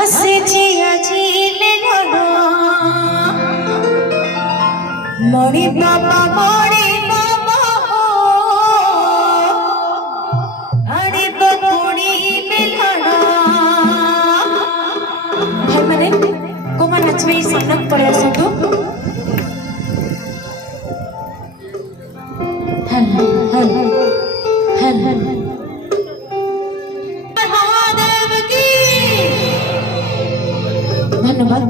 আসেছি আজি লেলো মরি বাবা মরি বাবা আরে বপুড়ি মেলাড়া ভাই মানে কোমা নাচবে সামনে পড়ে আসতো হ্যালো হ্যালো হ্যালো ধন্যবাদ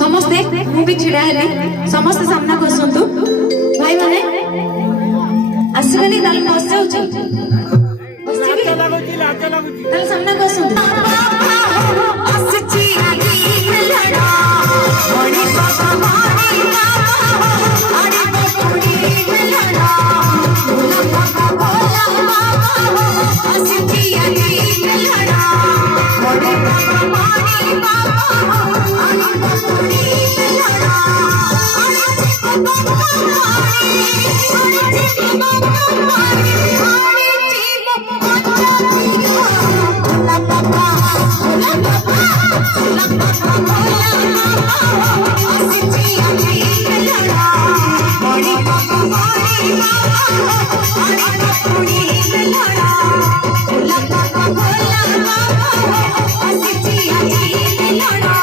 समस्ते मुझे छिड़ा है समस्ते सामना को सुनतु भाई माने आसगनी दाल बस जाउची ताल सामना को सुनतु असची आगी लड़ा मोरे बाबा मारी बाबा अरे बपुड़ी लड़ा भोला बाबा भोला बाबा असची आगी लड़ा मोरे बाबा मारी बाबा अरे बपुड़ी लड़ा अरे बाबा मारी अरे बाबा मारी अरे बाबा भोला बाबा भोला बाबा भोला बाबा भोला बाबा असची आगी लड़ा मोरे बाबा मारी बाबा अरे बपुड़ी लड़ा भोला बाबा भोला बाबा असची आगी लड़ा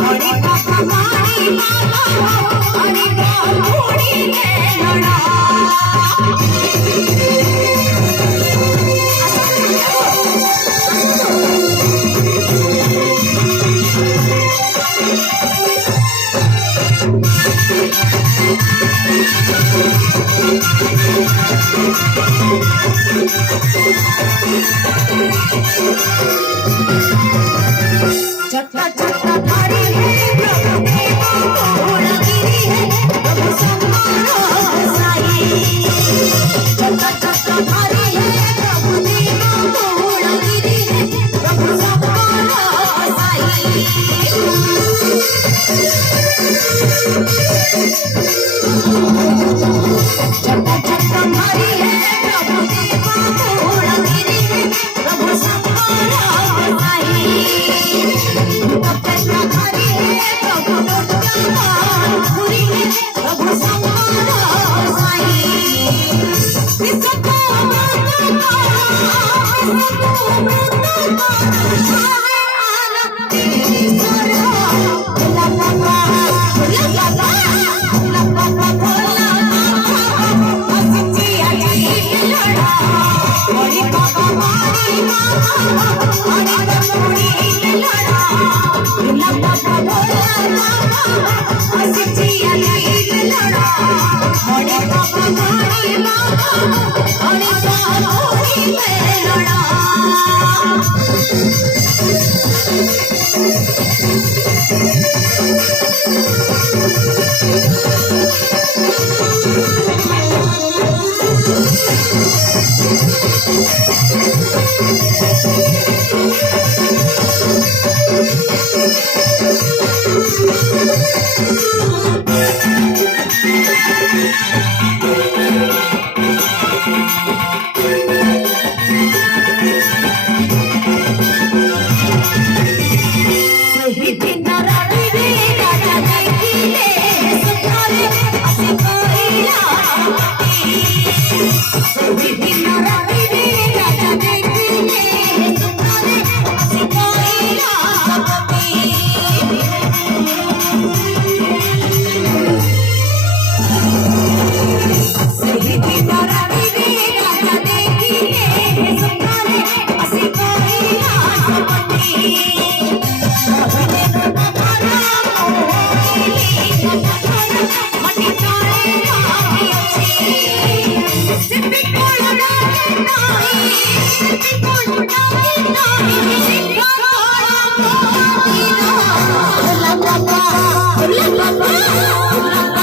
मोरे बाबा मारी बाबा अरे बपुड़ी लड़ा चट्टा चट्टा भारी है प्रभु देवा घोड़ा गिरी है प्रभु सम्मानो साई चट्टा चट्टा भारी है प्रभु देवा घोड़ा गिरी है प्रभु सम्मानो साई चट्टा चट्टा भारी है प्रभु देवा घोड़ा गिरी है प्रभु सम्मानो साई चट्टा भारी है प्रभु लोटान पूरी है प्रभु सम्मानो साई इसको मुक्ता आला ईश्वर भोला बाबा भोला बाबा भोला बाबा भोला बाबा असची आगी लड़ा मोरे बाबा मारी बाबा अरे बपुड़ी लड़ा भोला बाबा भोला बाबा असची आगी लड़ा मोरे बाबा मारी बाबा अरे बपुड़ी लड़ा भोला बाबा